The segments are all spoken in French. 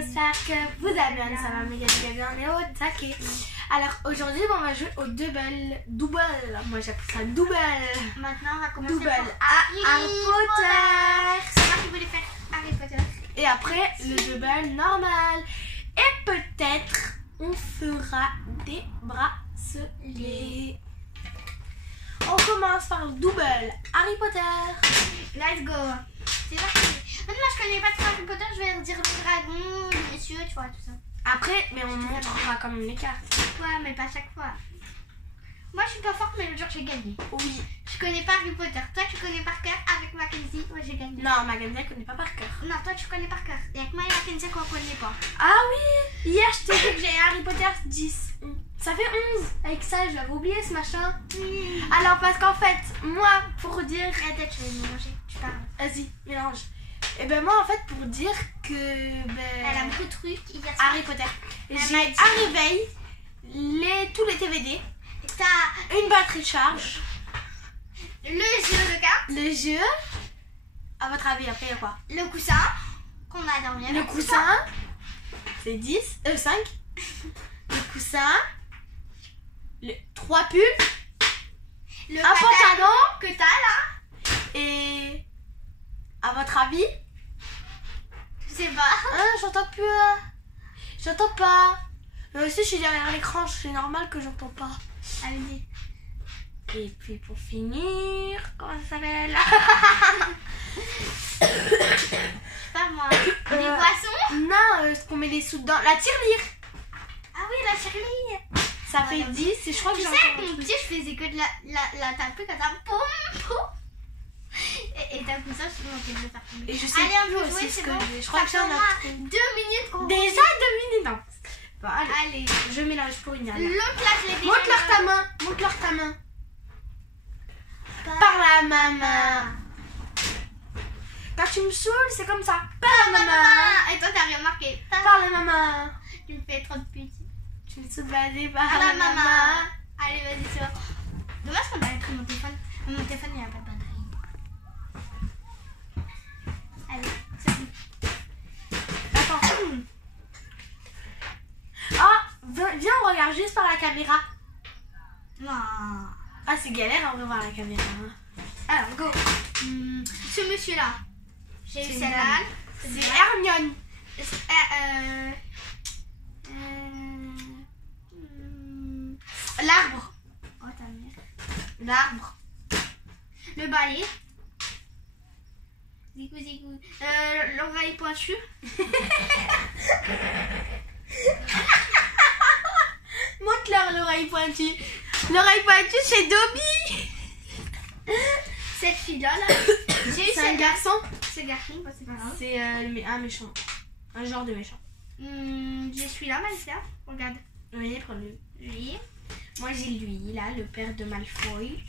j'espère que vous allez bien, ça va méga bien, on est au taquet. Alors aujourd'hui on va jouer au double, moi j'appelle ça double. Maintenant on va commencer Double par Harry Potter. C'est moi qui voulais faire Harry Potter. Et après le double normal. Et peut-être on fera des bracelets. On commence par le double Harry Potter. Let's go. C'est parti. Moi je connais pas trop Harry Potter, je vais dire le dragon, les messieurs, tu vois, tout ça. Après, mais on montrera quand même les cartes. Ouais, mais pas chaque fois. Moi je suis pas forte, mais le jour j'ai gagné. Oui. Je connais pas Harry Potter. Toi tu connais par cœur avec Mackenzie. Moi j'ai gagné. Non, Mackenzie elle connaît pas par cœur. Non, toi tu connais par cœur. Et avec moi et Mackenzie qu'on connaît pas. Ah oui. Hier je t'ai dit que j'ai Harry Potter 10. Ça fait 11. Avec ça, je l'avais oublié ce machin. Oui. Alors parce qu'en fait, moi, pour dire... Attends, je vais mélanger. Tu parles. Vas-y, mélange. Et ben moi en fait pour dire que... Elle a beaucoup de trucs. Hier, Harry Potter. Elle J'ai m'a dit. à réveil tous les TVD. T'as Une batterie de charge. le jeu de cartes, Le jeu. À votre avis, après il y a quoi? le coussin qu'on a dormi avec. Le coussin. C'est 10. 5. Le coussin. 3 pulls. Le Un pantalon. que t'as là. Et... À votre avis? Je sais pas. Hein, j'entends plus. J'entends pas. Mais aussi, je suis derrière l'écran, c'est normal que j'entends pas. Allez-y. Et puis pour finir, comment ça s'appelle? Pas moi. Les poissons. Non, ce qu'on met les sous dedans. La tirelire. Ah oui, la Shirley. Ça fait 10 et je crois que Tu j'ai sais, encore avec un mon truc. petit, je faisais que de la taper comme ça. Poum, poum. Et t'as comme ça, je suis montée de le faire tomber. Et je sais Allez, on plus peut aussi jouer, ce c'est que bon. j'ai. Je crois que j'en ai un truc. 2 minutes qu'on Déjà 2 minutes. Non. Bon, allez, Allez. je mélange pour une dernière. L'autre là, je l'ai déjà. Montre-leur ta main. Montre-leur ta main. Par la maman. Quand tu me saoules, c'est comme ça. Par la maman. Et toi, t'as rien marqué. Par la maman. Tu me fais trop de petits. Tu me saoules, vas-y, par Par la la maman. maman. Allez, vas-y, c'est bon. Dommage qu'on avait pris mon téléphone. Mon téléphone, il n'y a pas de batterie. Allez, c'est bon. Attends. Ah, viens, on regarde juste par la caméra. Non. Ah, c'est galère à revoir la caméra. Alors, go. Ce monsieur-là. J'ai eu C'est celle-là. C'est Hermione. L'arbre. Oh, ta mère. L'arbre. Le balai. Zigou, zigou. L'oreille pointue. Montre-leur l'oreille pointue. L'oreille pointue, c'est Dobby. Cette fille-là, là. J'ai eu C'est un celle-là. garçon. C'est garçon, bah, c'est pas grave. C'est un méchant. Un genre de méchant. J'ai celui-là, Maïsia. Regarde. Oui, prends-le. Lui. Moi, j'ai lui, là, le père de Malfoy.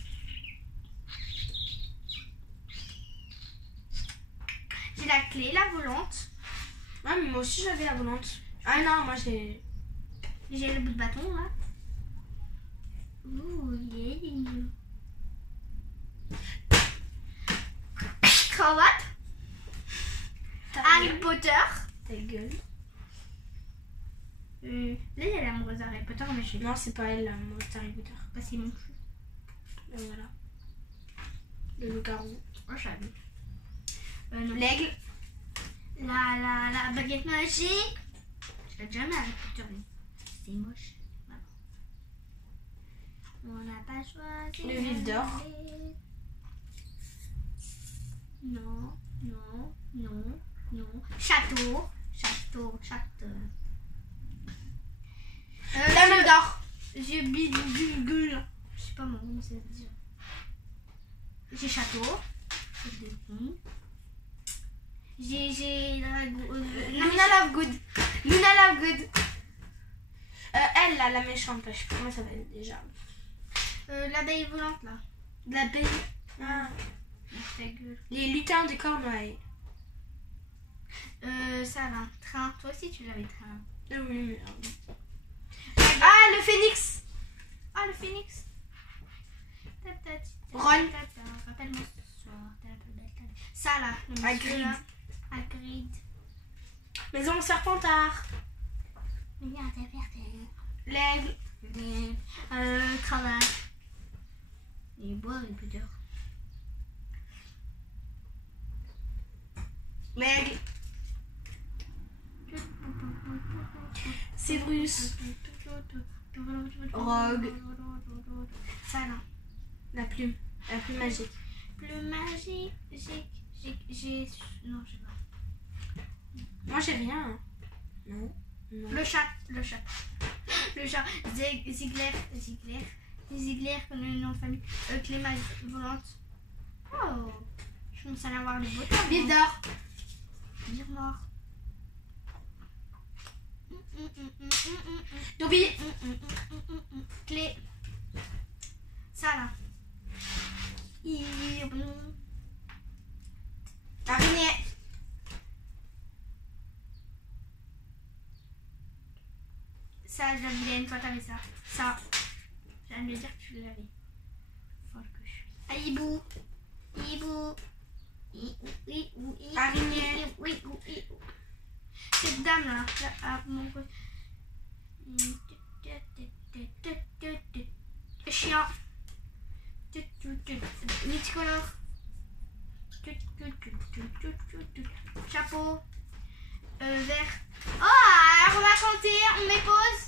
J'ai la clé, la volante. Ah, mais moi aussi, j'avais la volante. Ah non, moi, j'ai... J'ai le bout de bâton, là. Ouh, yeah. Cravate. Harry Potter. Ta gueule. Là, il y a l'amoureuse d'Harry Potter, mais je sais pas. Non, c'est pas elle, la mauvaise Harry Potter. Parce qu'ils m'ont cru. Et voilà. Le loup-garou. Oh, j'avais. Non. L'aigle. La baguette magique. Je l'ai jamais Harry Potter. C'est moche. Voilà. On n'a pas choisi. Le vif d'or. Non, non, non, non. Château. Château. Dame d'or. J'ai bidule. Je sais pas mon nom, c'est dire. J'ai château. J'ai Luna Lovegood. Luna Lovegood. Elle, là, la méchante, là, je sais pas comment ça s'appelle déjà. l'abeille volante là. L'abeille. Ah. Ta gueule. Les lutins de Cornouailles. Ça là. Train. Toi aussi tu l'avais train. Ah oui, merde. Ah, le phénix. Ah le phénix. Ron. Rappelle-moi ce soir. Ça là. le monsieur, Hagrid. là. Hagrid. Maison Serpentard. L'aigle. Cravate. Et bois Harry Potter. L'aigle. Sévrus. Rogue. Ça là. La plume. La plume magique. Plume magique. J'ai. Non, je sais pas. Moi j'ai rien. Non. Non. Le chat. Le chat. Ziegler. Ziegler, comme le nom de famille. Clé volante. Oh. Je commence à en avoir les beaux temps. Bille d'or. Dire mort. Dobby. Clé. Ça là. Araignée. Ça, je vilaine, toi t'avais ça. Ça. J'allais me dire que tu l'avais. Folle que je suis. Ah, hibou. Araignée. Cette dame là. Mon côté. Chien. Multicolore. Chapeau. Vert. Oh, on va compter, on met pause.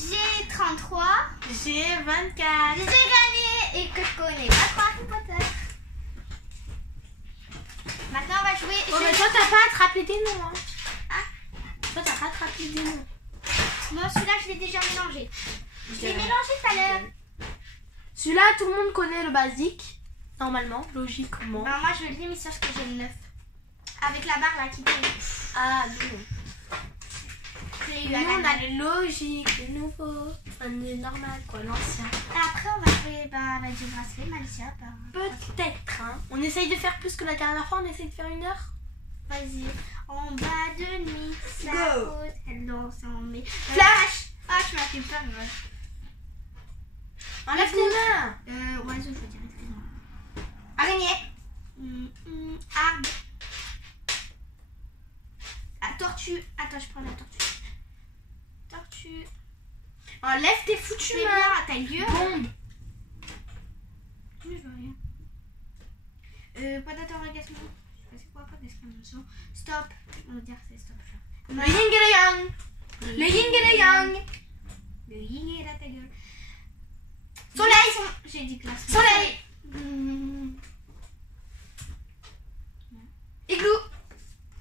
J'ai 33. J'ai 24. J'ai gagné et que je connais pas trop Harry Potter. Maintenant on va jouer. Oh, mais toi t'as pas attrapé des noms. Hein. Toi t'as pas attrapé des noms. Non, celui-là je l'ai déjà mélangé. Je l'ai mélangé tout à l'heure. Celui-là tout le monde connaît le basique. Normalement, logiquement. Ben, moi je l'ai mis sur ce que j'ai le 9. Avec la barre là qui tourne. Ah non. Nous on a les logiques, les nouveaux. Enfin, les normales quoi, l'ancien. Et après on va jouer avec du bracelet, Malicia. Peut-être. Hein. On essaye de faire plus que la dernière fois, on essaye de faire 1 heure. Vas-y. En bas de nuit, ça pose, elle danse en mai. Flash. Ah, tu m'as fait peur, ouais. Enlève tes mains. Oiseau, je veux dire, excuse-moi. Araignée. Arbre. Ah, tortue. Attends, je prends la tortue. Tortue. Enlève tes foutues Tu mains. bien à ta gueule. Bombe. Je vois rien. Pas d'interrogation. Je sais pas c'est quoi, pas d'exclamation. Stop. On va dire que c'est stop. Le yin et le yang. Le yin et le yang. Le yin et la ta gueule. Soleil. J'ai dit classe. Soleil. Igloo.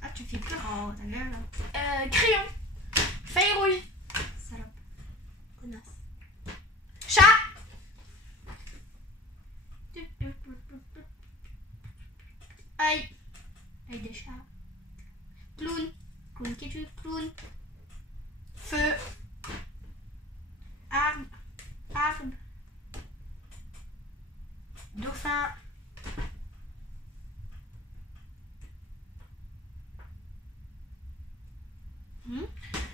Ah, tu fais peur. Oh, ta gueule. Crayon. Feuille rouge. Salope. Connasse. Chat. Aïe. Aïe de chat. Clown. Clown qui tue. Clown. Feu. Arbre. Arbre. Dauphin.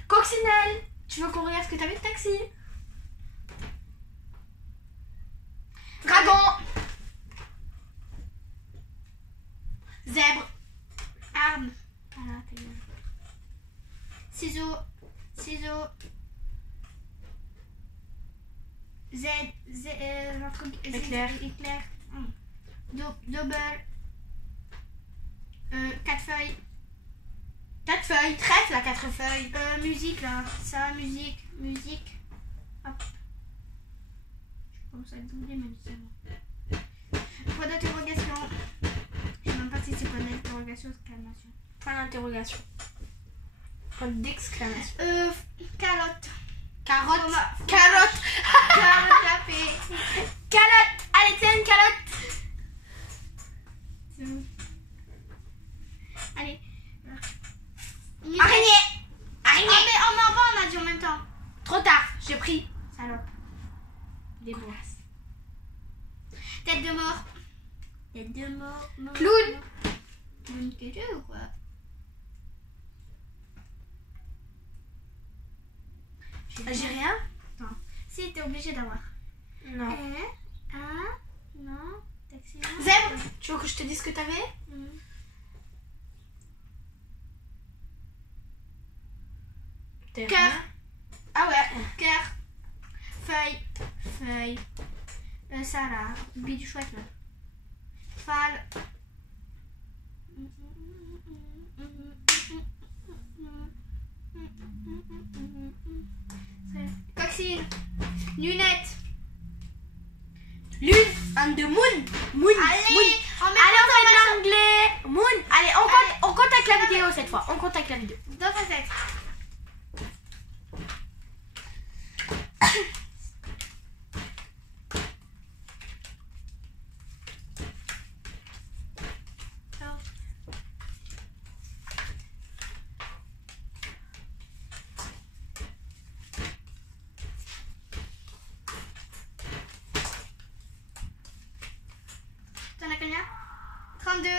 Coccinelle. Tu veux qu'on regarde ce que t'avais de taxi? Dragon. Zèbre. Arbre. Voilà, ta gueule. Ciseaux. Ciseaux. Un truc. Éclair. Éclair. Double. 4 feuilles. 4 feuilles. Trèfle à 4 feuilles. Musique là. Ça, musique. Musique. Hop. Je commence à doubler ma vie. Point d'interrogation. Je sais même pas si c'est point d'interrogation ou exclamation. Point d'interrogation. Point d'exclamation. Calotte. Carotte. Carotte. Carotte. Carotte tapée. Calotte. Allez, tiens une calotte. Allez. Araignée. Araignée. Oh, mais en bas, on a dit en même temps. Trop tard. J'ai pris. Salope. Des mots. Tête de mort. Tête de mort. Clown. Clown que tu ou quoi? J'ai rien. Attends. Si, t'es obligé d'avoir. Non. Non. Taxi. Zèbre. Tu veux que je te dise ce que t'avais? Cœur. Ah ouais, cœur. Feuille. Feuille. Ça là. Bille du chouette là. Fal. Coxine. Lunettes. Lune. And the moon. Moon. Allez, Moon. Allez, on fait de l'anglais. Moon. Allez, on compte avec la vidéo cette fois. On compte avec la vidéo. Deux facettes. T'en as combien? 32.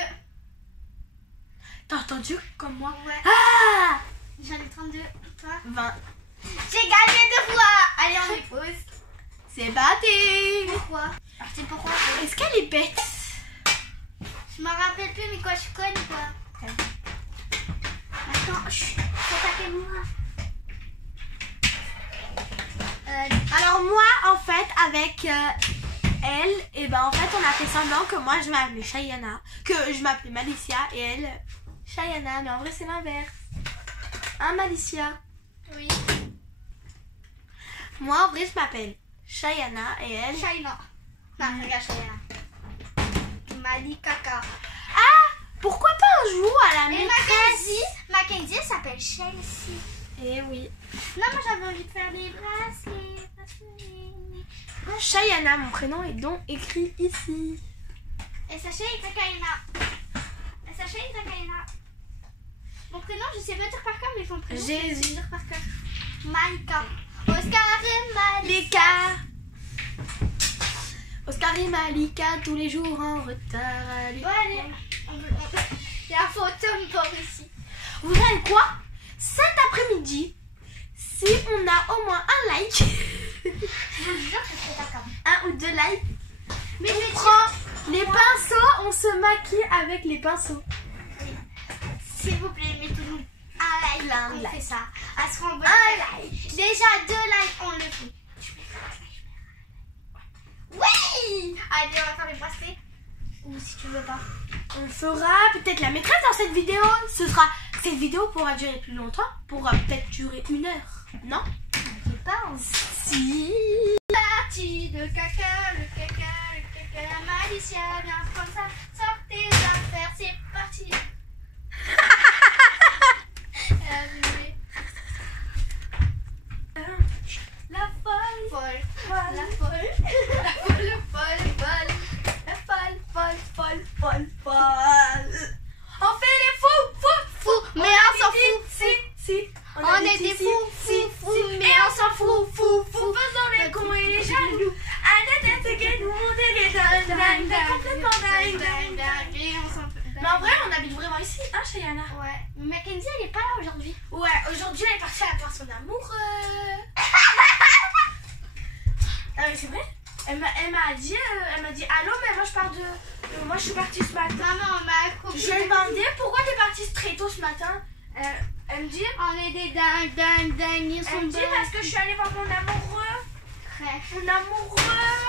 T'as entendu comme moi? Ouais. Ah, J'en ai 32. Toi? 20. J'ai gagné 2 fois. Allez, on est pause. C'est parti. Pourquoi? Alors, c'est pourquoi? Est-ce qu'elle est bête? Je m'en rappelle plus, mais quoi, je connais ou quoi? Attends, chut, faut taper moi. Alors moi, en fait, avec elle, et ben en fait, on a fait semblant que moi, je m'appelais Chayana, que je m'appelais Malicia, et elle, Chayana, mais en vrai, c'est l'inverse. Hein, Malicia? Oui. Moi, en vrai, je m'appelle Chayana, et elle... China. Non, regarde, China. Malikaka. Ah, pourquoi pas un jour à la Et maîtresse? Mackenzie, elle s'appelle Chelsea. Eh oui. Non, moi j'avais envie de faire des bracelets. Chayana, mon prénom est donc écrit ici. Et sachez, Itakaina. Et sachez, Itakaina. Mon prénom, je sais pas dire par cœur, mais son prénom, je sais Jésus. dire par cœur. Malika. Oscar et Malika. Oscar et Malika, tous les jours en retard. Allez. Bon, allez. Il y a un fantôme par ici. Vous savez quoi? Cet après-midi, si on a au moins un like, Je vous jure que c'est pas comme. un ou 2 likes, Mais on prend les pinceaux, on se maquille avec les pinceaux. s'il vous plaît, mettez-nous un like. Un On like. fait ça. À ce qu'on Un like. Déjà 2 likes, on le fait. Oui! Allez, on va faire les bracelets. Ou si tu veux pas. On fera peut-être la maîtresse dans cette vidéo. Cette vidéo pourra durer plus longtemps, pourra peut-être durer 1 heure. Non? Je sais pas. Si. Parti de caca, le caca, Malicia, viens prendre ça. Sors tes affaires, c'est parti. La folle. Folle. Folle. La folle. La folle, folle, folle. La folle. On fait les fous. Fou, mais on s'en fout. Si. On est des fous, mais on s'en fout. Faisons les cons et les jaloux. Arrête de que nous monter les dingues. Complètement dingue. Et on s'en fout. Mais en vrai, on habite vraiment ici, hein, Chayana? Ouais. Mackenzie, elle est pas là aujourd'hui. Ouais, aujourd'hui, elle est partie à voir son amoureux. Ah, mais c'est vrai? Elle m'a dit, allô, mais moi je pars de. Moi je suis partie ce matin. Maman, ma copine. Je lui ai demandé pourquoi t'es partie très tôt ce matin. Elle me dit, On est des dingues. Ils sont elle me dit parce que je suis allée voir mon amoureux. Bref. Mon amoureux.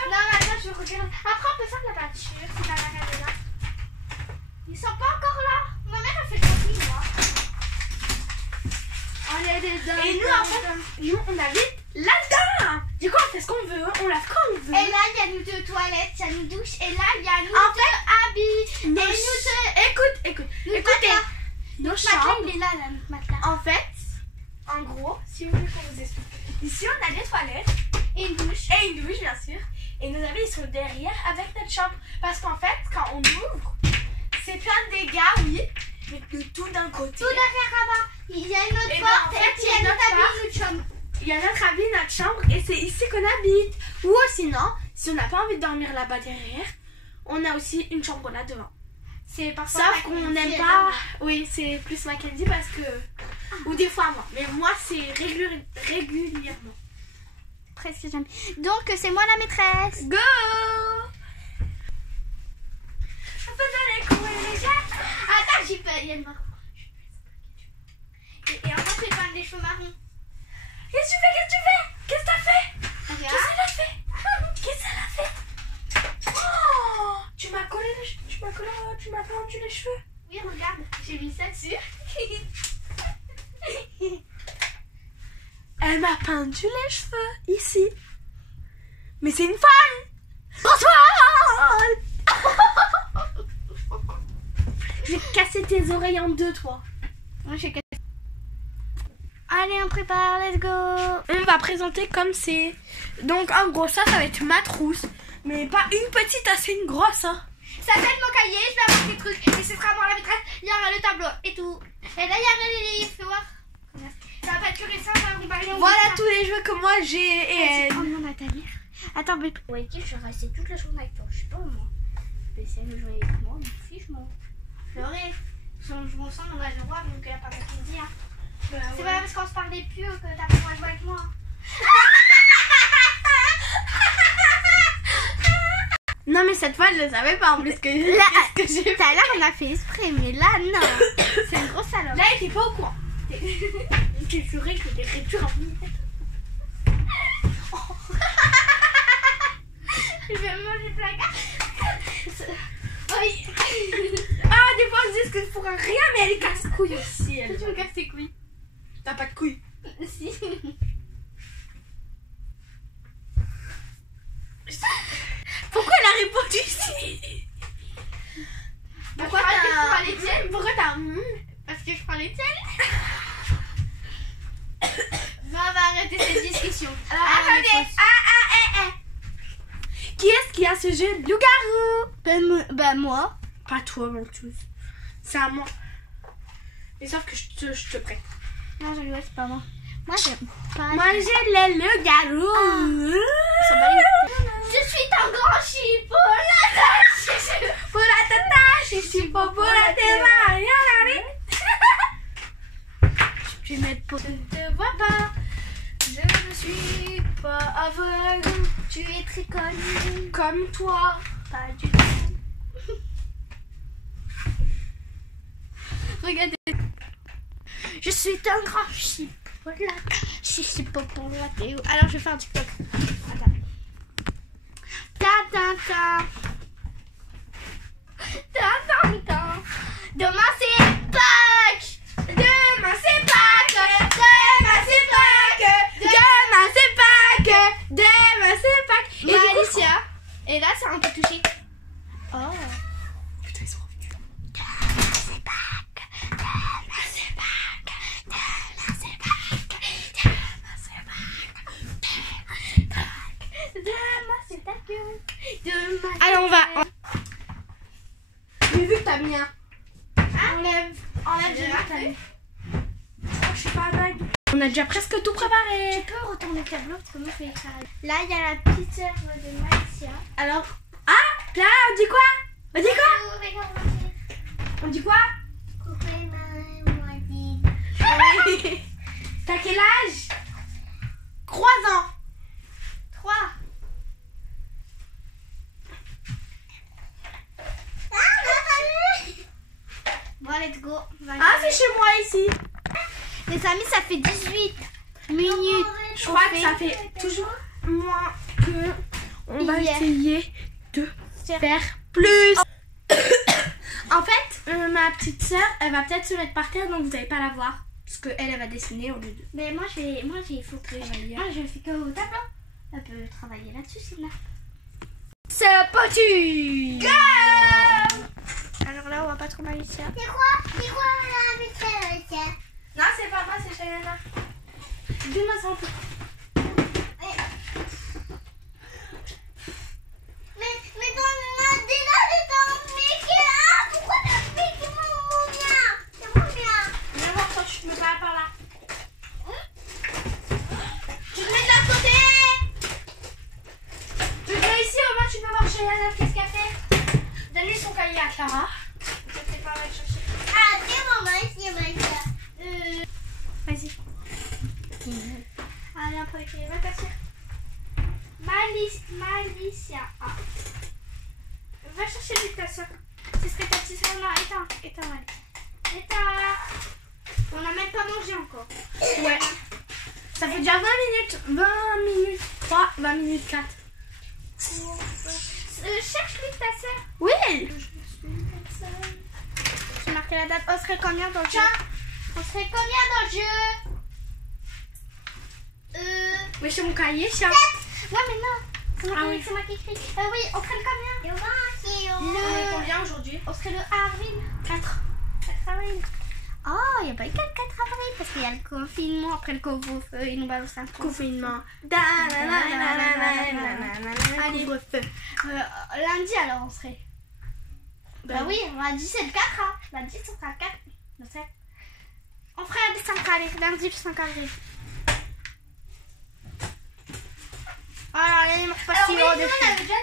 Non, mais attends, je regarde. Après, on peut faire de la peinture si ta mère elle est là. Ils sont pas encore là. Ma mère, elle fait des filles, moi. On est des dingues. Et nous, en fait, nous on habite là-dedans. Du coup, on fait ce qu'on veut, on lave quand on veut. Et là, il y a nous 2 toilettes, il y a nous douches. Et là, il y a nous En 2 habits. Et nous 2. Écoute. Écoutez, nos Notre matelas, chambres. il est là, notre matelas. En fait, en gros, si vous voulez qu'on vous explique. Ici, on a des toilettes. Et une douche. Et une douche, bien sûr. Et nos habits, ils sont derrière avec notre chambre. Parce qu'en fait, quand on ouvre, c'est plein de dégâts, oui. Mais de tout d'un côté. Tout derrière là-bas. Il y a une autre Et ben, porte. en fait, Et il y a notre habit, notre chambre. Il y a notre habit, notre chambre. Et c'est ici qu'on habite. Ou sinon, si on n'a pas envie de dormir là-bas derrière, on a aussi une chambre là devant. C'est parfois. Sauf qu'on n'aime pas. Oui, c'est plus Mackenzie parce que. Ou des fois moi. Mais moi, c'est régulièrement. Presque jamais. Donc, c'est moi la maîtresse. Go! On peut donner les coups et les jets. Attends, j'ai pas. Il y a une marque. Et en fait, je vais peindre les cheveux marrons. Qu'est-ce que tu fais? Qu'est-ce que t'as fait? Regarde. Qu'est-ce qu'elle a fait? Qu'est-ce qu'elle a fait? Oh, tu m'as collé les cheveux. Tu m'as pendu les cheveux. Oui, regarde, j'ai mis ça dessus. Elle m'a pendu les cheveux ici. Mais c'est une folle. Bonsoir. Je vais te casser tes oreilles en deux, toi. Moi, j'ai cassé. Allez, on prépare, let's go. On va présenter comme c'est. Donc en gros ça va être ma trousse. Mais pas une petite, assez une grosse. Hein. Ça va être mon cahier, je vais avoir des trucs. Et ce sera moi la maîtresse, il y aura le tableau et tout. Et là, il y aura les livres, fais voir. Ça va pas être que récent, ça va accompagner. Voilà tous les jeux que moi j'ai et elle. Oh non, Nathalie. Attends, mais. Ouais, je vais rester toute la journée avec toi, je sais pas moi. Mais si elle veut jouer avec moi, je fiche moi. Pleurer. Je me sens, on a le droit, donc elle a pas de me dire. C'est pas parce qu'on se parlait plus que t'as pas le droit de jouer avec moi. Non mais cette fois je le savais pas en plus que j'ai. Tout à l'heure on a fait exprès, mais là non. C'est une grosse salope. Là il était pas au courant. J'ai juré que j'étais réduire à vous. Je vais manger placard. Oui. Ah des fois ils disent que je pourrais rien mais elle est casse-couille aussi. Elle. Tu me casses tes couilles. T'as pas de couilles. Si. Pourquoi elle a répondu ici? Pourquoi Parce que tu je prends les tiennes? Pourquoi t'as Parce que je prends les tiennes. Non, on va arrêter cette discussion. Alors attendez. Qui est-ce qui a ce jeu de loup-garou? Bah moi. Pas toi mon tous. C'est à moi. Mais sauf que je te prête. Non, je rigole, c'est pas moi. Moi, j'aime pas. Moi j'ai le loup-garou. Je suis ton grand chipolata. Pour la tata, je suis pas pour la télé. Je vais mettre pour. Je ne te vois pas. Je ne suis pas aveugle. Tu es très connu. Comme toi. Pas du tout. Regardez. Je suis un grand chipolata. Je suis pas pour la télé. Alors, je vais faire un TikTok. Attends. Ta-ta-ta. Ta-ta-ta. Demain, c'est Pâques. Demain c'est Pâques. Demain c'est Pâques. Demain c'est Pâques. Demain c'est Pâques. Et du coup, Alicia. Et là, c'est un peu touché. Oh. putain, ils sont revenus. Demain, c'est ta gueule. Demain. Allez, on va. J'ai vu que t'as mis un. Enlève, j'ai vu que t'as mis. Oh, je suis pas dingue. On a déjà presque tout préparé. Tu peux retourner le tableau parce que moi, je vais écrire. Là, il y a la petite sœur de Alicia. Alors, là, on dit quoi? On dit quoi? On dit quoi? T'as quel âge? 3 ans. 3. Bon, let's go. C'est chez moi ici. Les amis, ça fait 18 minutes. Je crois que ça fait toujours moins que. On va Hier. essayer de faire plus. En fait, ma petite soeur, elle va peut-être se mettre par terre, donc vous n'allez pas la voir. Parce qu'elle va dessiner au lieu de. Mais moi, il faut que moi, je fais que au tableau. Elle peut travailler là-dessus, Sina. C'est parti. Go! Alors là, on va pas trop mal ici. C'est quoi la maîtresse? Non, c'est pas moi, c'est Chayana. Dis-moi ça un peu. Mais donne-moi déjà le temps. Mais pourquoi t'as fait que mon mien? C'est mon mien. Viens voir quand tu te mets pas par là. Tu te mets de l'autre côté. Tu viens ici, au moins tu peux voir Chayana, qu'est-ce qu'elle fait. Donne-lui son cahier à Clara. Je sais pas, va le chercher. Ah, c'est maman, c'est ma soeur. Vas-y. Allez, on peut écrire. Va t'asseoir. Malicia. Ah. Va chercher vite ta soeur. Ce serait ta petite soeur. Non, éteins, allez. Éteins. On n'a même pas mangé encore. Ouais. Ça fait déjà 20 minutes. 20 minutes 3, 20 minutes 4. Cherche-lui ta sœur. Oui. J'ai marqué la date. On serait combien dans le jeu? On serait combien dans le jeu? Oui, c'est mon cahier, ça. Ouais, mais non. C'est moi, Ah oui. c'est moi qui écris. Oui, on serait le combien? On est combien aujourd'hui? On serait le avril. 4. 4 avril. Oh, il n'y a pas eu que le 4 avril parce qu'il y a le confinement. Après le couvre-feu, ils nous balancent un coup. Confinement. Allez. Couvre-feu. Lundi, alors on serait. Bah oui, lundi c'est le 4. Hein. Lundi, ce sera le 4. Le 7. On ferait lundi 5 avril. Lundi le 5 avril. Oh là là, il marche pas Alors si oui, haut nous, de on feu. avait déjà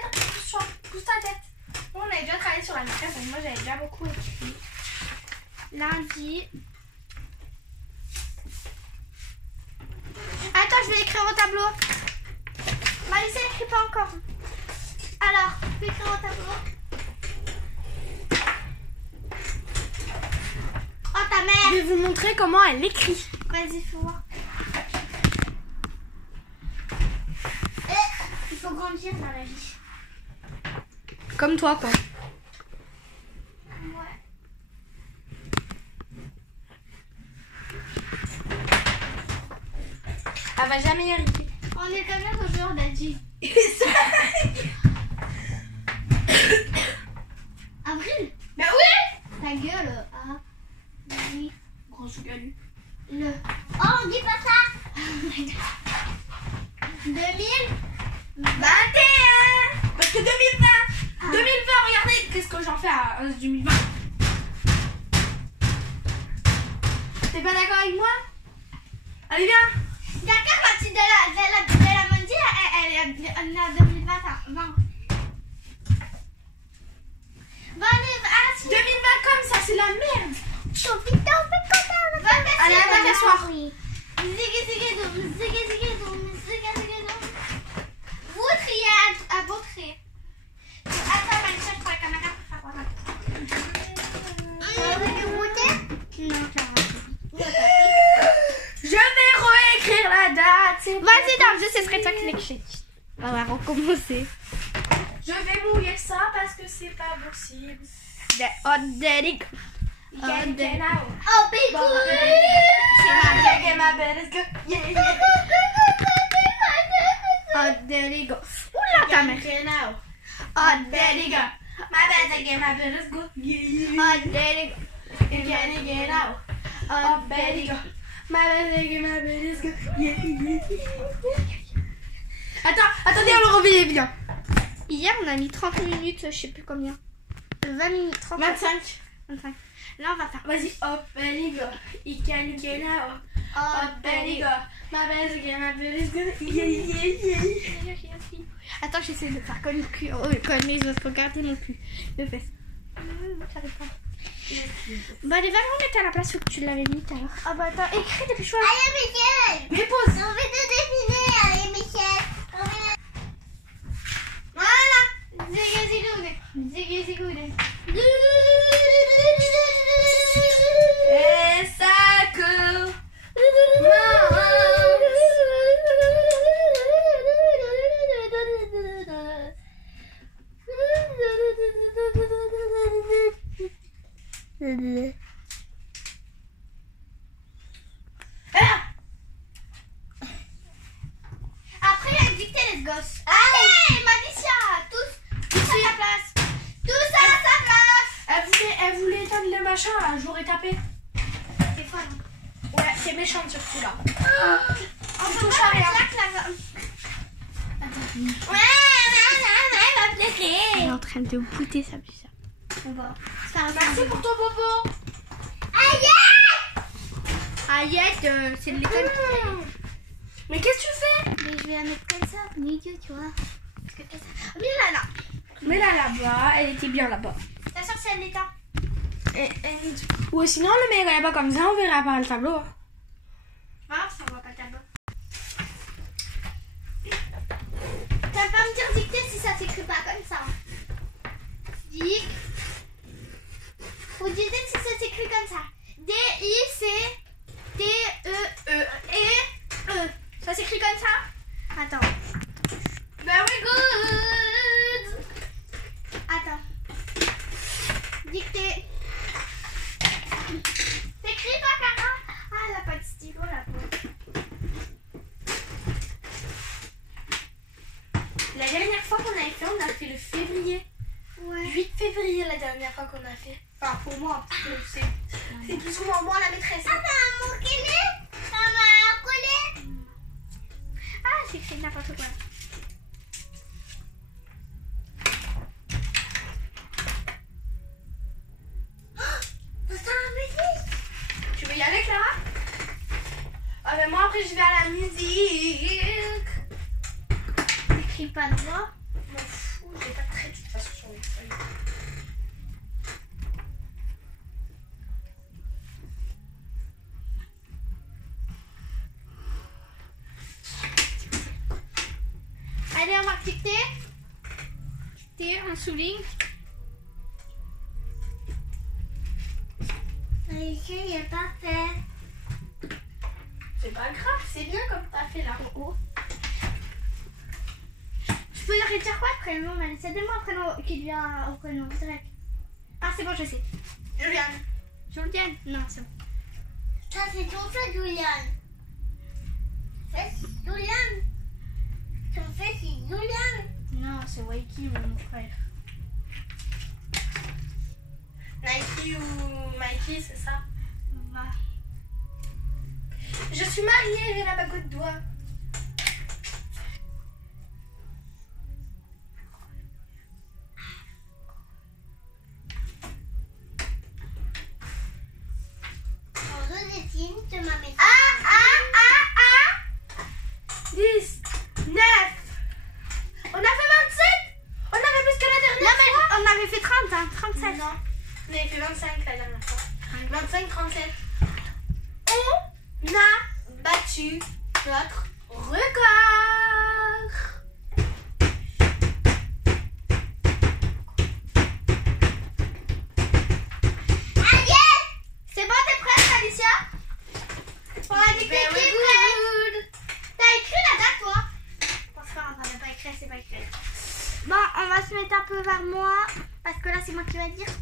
pousse ta tête. Nous, on avait déjà travaillé sur la maîtresse, donc moi j'avais déjà beaucoup écrit. Lundi. Attends, je vais l'écrire au tableau. Malicia n'écrit pas encore. Alors, je vais écrire au tableau. Oh, ta Je mère. vais vous montrer comment elle écrit. Vas-y, faut voir. Il faut grandir dans la vie. Comme toi, quoi. Ouais. Elle va jamais y arriver. On est combien de jours d'Adji? Avril? Mais oui. Ta gueule. Ah. Oui. Gros sous-galu. Le. Oh, on dit pas ça. 2000. 21. Parce que 2020. 2020, regardez. Qu'est-ce que j'en fais à 2020? T'es pas d'accord avec moi? Allez, viens. D'accord, la petite de la Mondi, elle est à 2020. 2020 comme ça, c'est la merde. Allez, à ta soir. Vous triez à beau trier. Attends, Malicia, je prends la caméra pour faire voir. Non, Je vais réécrire la date. vas-y, dans le jeu, ce serait toi qui l'écris. On va recommencer. Je vais mouiller ça parce que c'est pas possible. Oh, Derek. Get out. Oh, big Get my bed, let's go. Yeah, yeah. Oh, Derek. Oula, ta mère. Get out. Oh, There you Derek. go. My bad, get my bed, let's go. Yeah. Oh, Derek. You can't get out. Oh, There you Derek. go. My bad, get my bed, let's go. Yeah, yeah. Attendez, on le revient bien. Hier, on a mis 30 minutes, je sais plus combien. 20 minutes, 30 minutes. 25. 25. Là, on va faire. Vas-y, hop, there you go. You can get out. Oh, Hop, there you go. My bad, get my bed, let's go. Yeah, yeah, yeah. Attends, j'essaie de faire comme le cul. Oh, comme les autres. Regardez mon cul. Le fesses. J'arrive pas. Bah, allez, va le remettre à la place où tu l'avais mis tout à l'heure. Ah, bah, attends, écris depuis choix. Allez, Michel. Mais pause. On va te dessiner. Allez, Michel. Voilà. Ziggy. Et ça court. Après, il a dicté les gosses. Allez, Malicia, tous à sa place. Tous à sa place. Elle voulait éteindre le machin là, je l'aurais tapé. C'est folle. Ouais, c'est méchant surtout là. On Je peut touche pas à rien. mettre là que la... Elle est en train de bouter sa puce. On va faire un Merci pour ton bobo. Ayette, c'est de l'école qui Mais qu'est-ce que tu fais? Mais je vais la mettre comme ça, au milieu, tu vois. Parce que ça... Mais là. Mais là-bas, elle était bien là-bas. Ta soeur, c'est un état. Ou sinon, on le met là-bas comme ça, on verra par le tableau. Ah, ça va pas le tableau. Tu vas pas me dire dicter si ça s'écrit pas comme ça. Dic. Vous dites si ça s'écrit comme ça. D-I-C-T-E-E. fait le février. Ouais. 8 février la dernière fois qu'on a fait. Enfin, pour moi, parce que C'est plus ou moins moi la maîtresse. Ça m'a collé. Ça m'a collé. Ah, j'ai écrit n'importe quoi. Ça m'a musique. Tu veux y aller, Clara? Ah ben moi après je vais à la musique. J'écris pas de voix. Je m'en fous, j'ai pas de trait de toute façon sur mes feuilles. Allez, on va dicter. Dicter, on souligne. Mais je n'ai pas fait. C'est pas grave, c'est bien comme t'as fait là. Oh. Je peux leur dire quoi de prénom, Malicia? Donne-moi un prénom qui devient au prénom direct. Ah, c'est bon, je sais. Juliane. Juliane? Non, c'est bon. Ça, c'est ton fait, Julian. C'est Julian. Ton fait, c'est Julian. Non, c'est Waiki, mon frère. Nike ou Mikey, c'est ça? Va. Je suis mariée, j'ai la bague de doigt. En dessine, tu m'as mis. 10, 9. On a fait 27. On avait plus que la dernière Non, mais on avait fait 30, hein, 37. Non, on avait fait 25 la dernière fois. 25, 37. On a battu notre record. C'est bon, t'es prête, Alicia? Pour la dictée, Very qui est prête? T'as écrit la date, toi? Bon, c'est pas grave, on n'a pas écrit, c'est pas écrit. Bon, on va se mettre un peu vers moi, parce que là, c'est moi qui vais dire.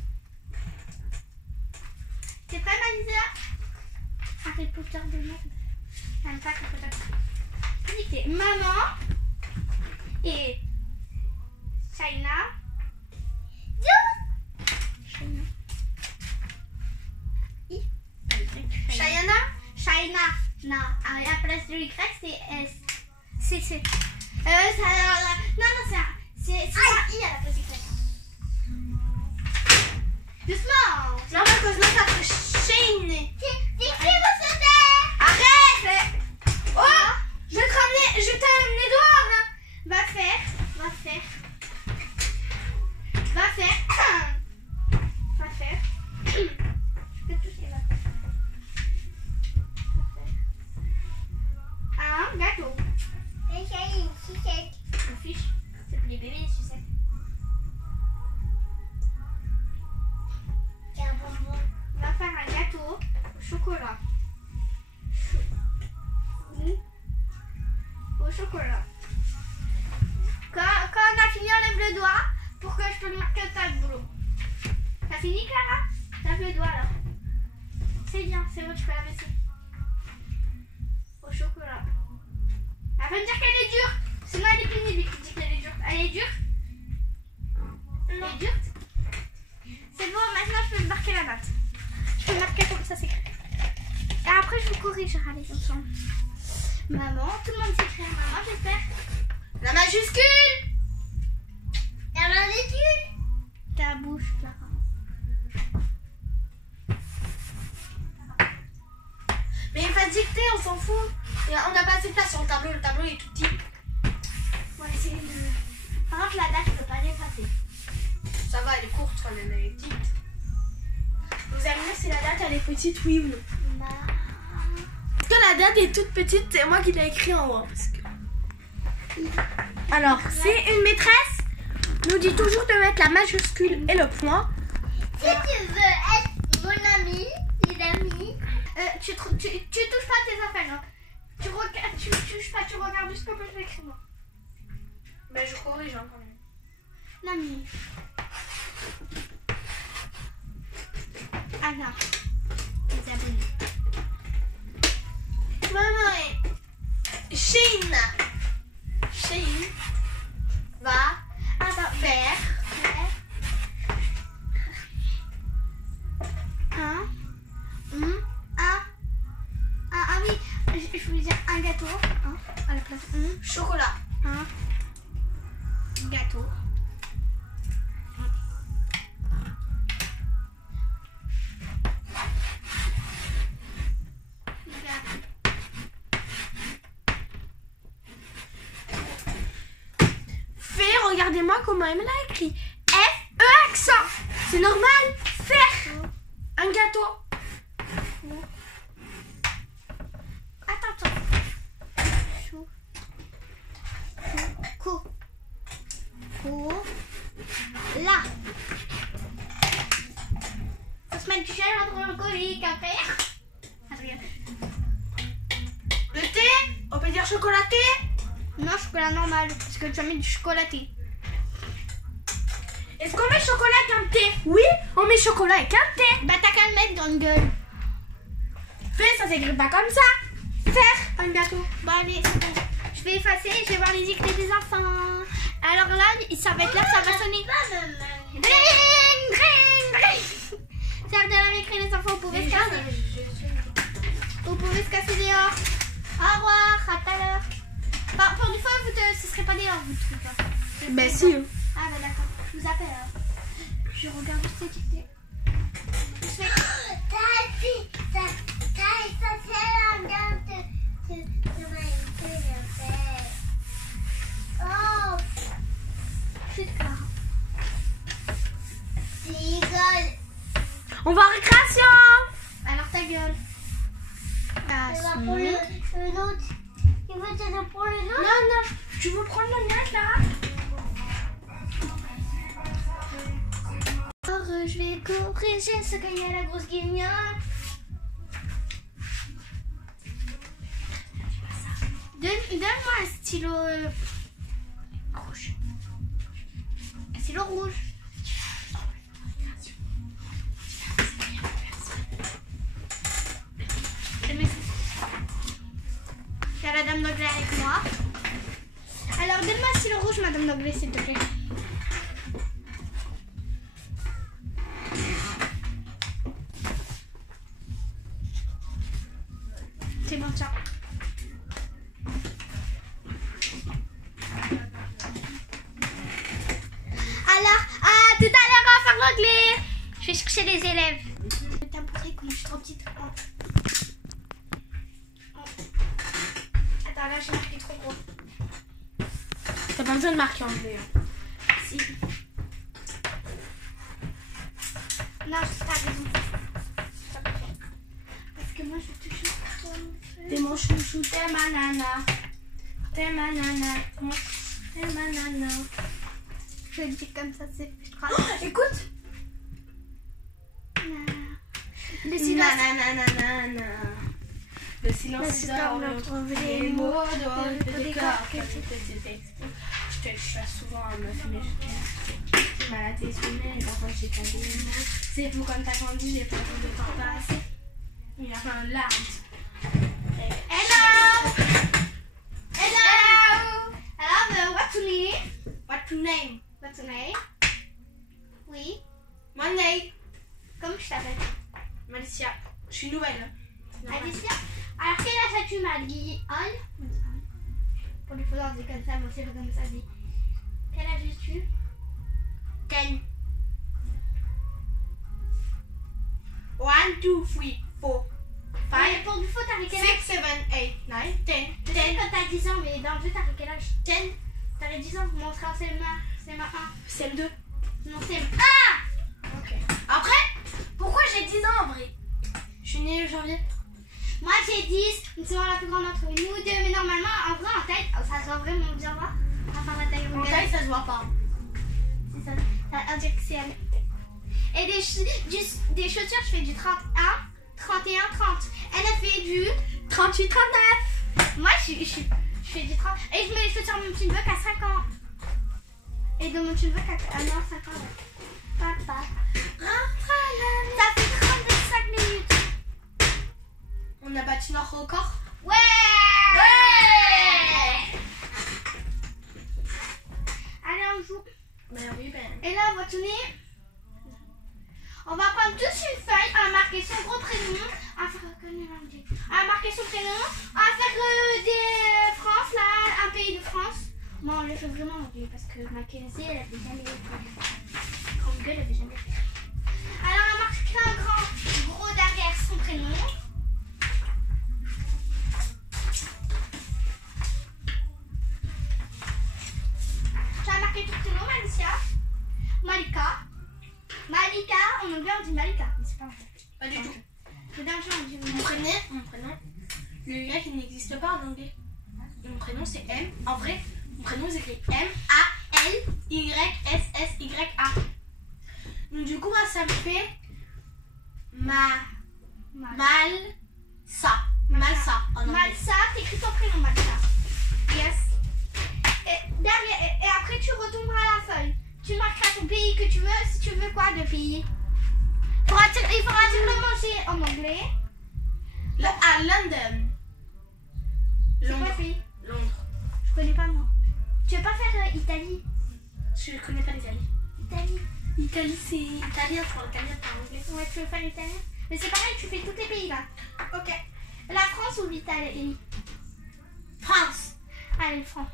T'es prête, Alicia? Harry Potter de merde. J'aime pas Harry Potter. Dictée. Maman et China. China. Chayana? China. Non, à la place de Y, c'est S. C'est. Non, c'est I à la place de Y. Doucement. Non, parce que sinon ça fait Shane. C'est qui vous sautez? Arrête! Oh! Je vais te ramener Edouard! Hein. Va faire. Je peux toucher, va faire. Un gâteau. Et j'ai une sucette. Je m'en fiche. C'est pour les bébés, les sucettes. C'est un bonbon. On va faire un gâteau au chocolat. Au chocolat. Quand on a fini, on lève le doigt pour que je te le marque au tableau. T'as fini, Clara? Lève le doigt là. C'est bien, c'est bon, tu peux la baisser. Au chocolat. Elle va me dire qu'elle est dure. Sinon, elle est pénible qui dit qu'elle est dure. Elle est dure? Elle est dure? C'est bon, maintenant je peux marquer la date. Je peux marquer comme ça, c'est écrit. Et après, je vous corrigerai les ensemble. Maman, tout le monde s'écrit à maman, j'espère. La majuscule! La majuscule. Ta bouche, Clara. Mais il va dicter, on s'en fout. Et on n'a pas assez de place sur le tableau il est tout petit. On va essayer de... Par contre, la date, je ne peux pas l'effacer. Ça va, elle est courte quand elle est petite. Vous allez me dire si la date elle est petite, oui ou non. Bah... Parce que la date est toute petite, c'est moi qui l'ai écrit en haut. Parce que... Alors, c'est une maîtresse nous dit toujours de mettre la majuscule et le point. Si tu veux être mon ami, une amie, tu touches pas à tes affaires. Hein. Tu touches pas, tu regardes juste comme je l'écris moi. Ben, je corrige hein, quand même. Mamie. Anna. Isabelle. Maman et Shane va faire gâteau. Hein, à la place. Chocolat. Gâteau. Regardez-moi comment elle me l'a écrit. F-E accent. C'est normal. Faire un gâteau. Attends. Chou. Là. Faut se mettre du gel hydroalcoolique après. Le thé, on peut dire chocolaté? Non, chocolat normal. Parce que tu as mis du chocolaté. Est-ce qu'on met chocolat avec un thé? Oui, on met chocolat avec un thé. Bah t'as qu'à le mettre dans le gueule. Fais, ça s'écrit pas comme ça. Faire un gâteau. Bon allez, c'est bon. Je vais effacer, je vais voir les écrits des enfants. Alors là, ça va être là, ça va sonner. Dring, dring, dring. C'est l'heure de la récré les enfants, vous pouvez se casser. Vous pouvez se casser dehors. Au revoir, à tout à l'heure. Enfin, pour une fois, ce serait pas dehors, vous trouvez pas? Ben si. Ah bah d'accord, je vous appelle alors. Je regarde juste les dictées. Je fais... Oh, Je suis d'accord. rigole. On va en récréation. Alors ta gueule. Ah, C'est là pour le nôtre. Il veut être pour le nôtre. Non. Tu veux prendre le mien, Clara? Alors je vais corriger ce qu'il y a la grosse guignole. Donne-moi un stylo rouge. Un stylo rouge. Il y a la dame d'anglais avec moi. Alors donne-moi un stylo rouge, madame d'anglais, s'il te plaît. C'est bon, tiens. Alors, à tout à l'heure, on va faire l'anglais. Je vais chercher les élèves. Le tabouret, comme je suis trop petite. Attends, là, j'ai marqué trop gros. T'as pas besoin de marquer en anglais. Si. Non, t'as raison. Parce que moi, je touche trop. T'es mon chouchou, t'es ma nana. T'es ma nana. T'es ma nana. Je le dis comme ça, c'est plus grave. Oh, écoute. Le silence. Nanana. Le silence dort, on retrouve les mots de décor. Je te chasse souvent à me fumer. J'ai mal à tes souvenirs et parfois j'ai pas des mots. C'est fou comme t'as grandi, j'ai pas de temps passé. Il y a plein de larmes. Hello! Hello! Hello, what's your name? What's your name? What's your name? Oui. My name. Comment je t'appelle? Malicia. Je suis nouvelle. Alicia. Alors, quel âge as-tu, Maggie? Pour les photos, on dit comme ça, moi aussi, je fais comme ça, je dis. Quel âge as-tu? 10. 1, 2, 3, 4, Ouais, pour du faux, t'avais quel 5, âge? 6, 8, 9, 10. Je sais quand t'as 10 ans, mais dans le jeu, t'avais quel âge? 10. T'avais 10 ans, mon frère, c'est ma 1. C'est le 2. Non, c'est Ah! Ok. Après, pourquoi j'ai 10 ans en vrai? Je suis née le janvier. Moi, j'ai 10, nous sommes la plus grande entre nous deux, mais normalement, en vrai, en taille, ça se voit vraiment bien, là. Enfin, la taille, En taille, ça se voit pas. c'est ça. On dirait que c'est elle. Et des chaussures, je fais du 31, 31, 30. Elle a fait du 38, 39. Moi, je fais du 30. Et je mets les chaussures de mon petit neveu qu'à 5 ans. Et de mon petit neveu qu'à 5 ans. Papa. Rentre à la... Ça fait 35 minutes. On a battu notre record. Ouais! Ouais! Allez, on joue. Ben oui, ben. Et là, on va tourner. On va prendre tous une feuille, on va marquer son gros prénom, on va faire marquer son prénom, on va faire on le fait vraiment en anglais parce que Mackenzie, elle avait jamais fait. En gueule, elle avait jamais fait. Alors, on a marqué un grand gros derrière son prénom. Tu as marqué ton prénom, Malicia? Malika. Malika, en anglais, on dit Malika, mais c'est pas vrai. Pas du tout. C'est d'un genre, on dit Mon prénom, le Y il n'existe pas en anglais. Mon prénom c'est M. En vrai, mon prénom c'est écrit M-A-L-Y-S-S-Y-A. Donc du coup, moi ça me fait Malsa. Malsa en anglais. Malsa, t'écris ton prénom, Malsa. Yes. Et derrière, et après tu retomberas à la feuille. Tu marqueras ton pays que tu veux, si tu veux quoi de pays. Il faudra dire le manger en anglais. À London. C'est quoi Londres. le pays? Londres. Je connais pas moi. Tu veux pas faire Italie? Je connais pas l'Italie. Italie. Italie c'est italien, je parle italien, pas anglais. Ouais, tu veux faire italien? Mais c'est pareil, tu fais tous les pays là. Ok. La France ou l'Italie? France. Allez, France.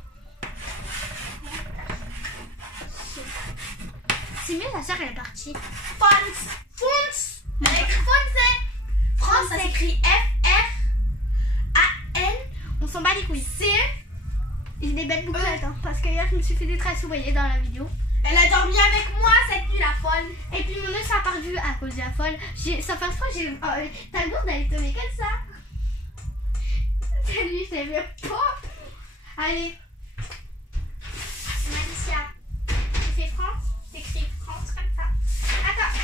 C'est mieux, ta soeur elle est partie. France. France. Avec France. France, ça s'écrit F-R-A-N. On s'en bat les couilles. C. J'ai des belles bouclettes, hein, parce que hier je me suis fait des tresses, vous voyez dans la vidéo. Elle a dormi avec moi cette nuit, la folle. Et puis mon nœud ça a perdu à cause de la folle. Ça fait fois, j'ai. Ta gourde elle est tombée comme ça. Salut, je t'avais pas. Allez. Malicia. Tu fais France? T'écris France comme ça. Attends.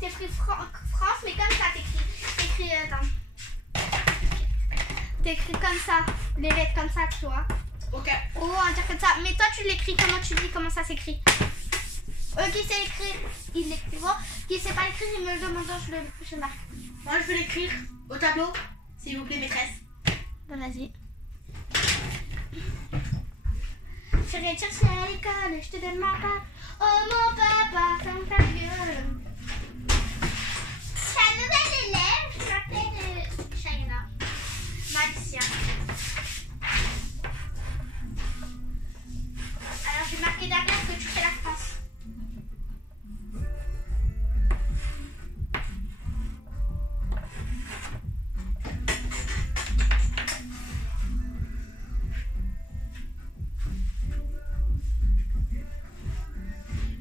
T'écris France, mais comme ça t'écris. Attends. T'écris comme ça. Les lettres comme ça, tu vois. Ok. Oh, on va dire comme ça. Mais toi, tu l'écris. Comment tu dis comment ça s'écrit? Qui sait l'écrire? Il l'écrit. Bon. Qui sait pas écrire, il me le demande, je marque. Moi, je veux l'écrire au tableau, s'il vous plaît, maîtresse. Bon, vas-y. Je vais te chercher à l'école, je te donne ma part. Oh, mon papa, ferme ta gueule. Ta nouvelle élève, je m'appelle Shayna. Malicia. Alors, je vais marquer derrière que tu fais la France.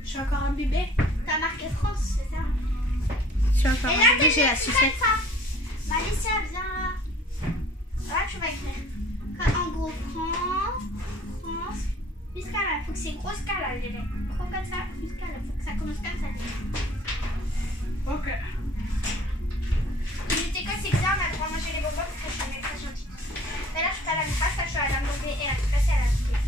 Je suis encore un bébé. T'as marqué France, c'est ça? Je suis encore Et là, j'ai la sucette. Malicia, viens là. Là, tu vas écrire. En gros, France, jusqu'à là. Il faut que c'est gros jusqu'à là, les lettres. Gros comme ça, jusqu'à là. Il faut que ça commence comme ça. Ok. J'étais comme c'est bizarre, on a le droit de manger les bonbons parce que je suis une très gentille. D'ailleurs, je suis pas à la maîtresse, là, je suis à la demander et à la maîtresse et à la poupée.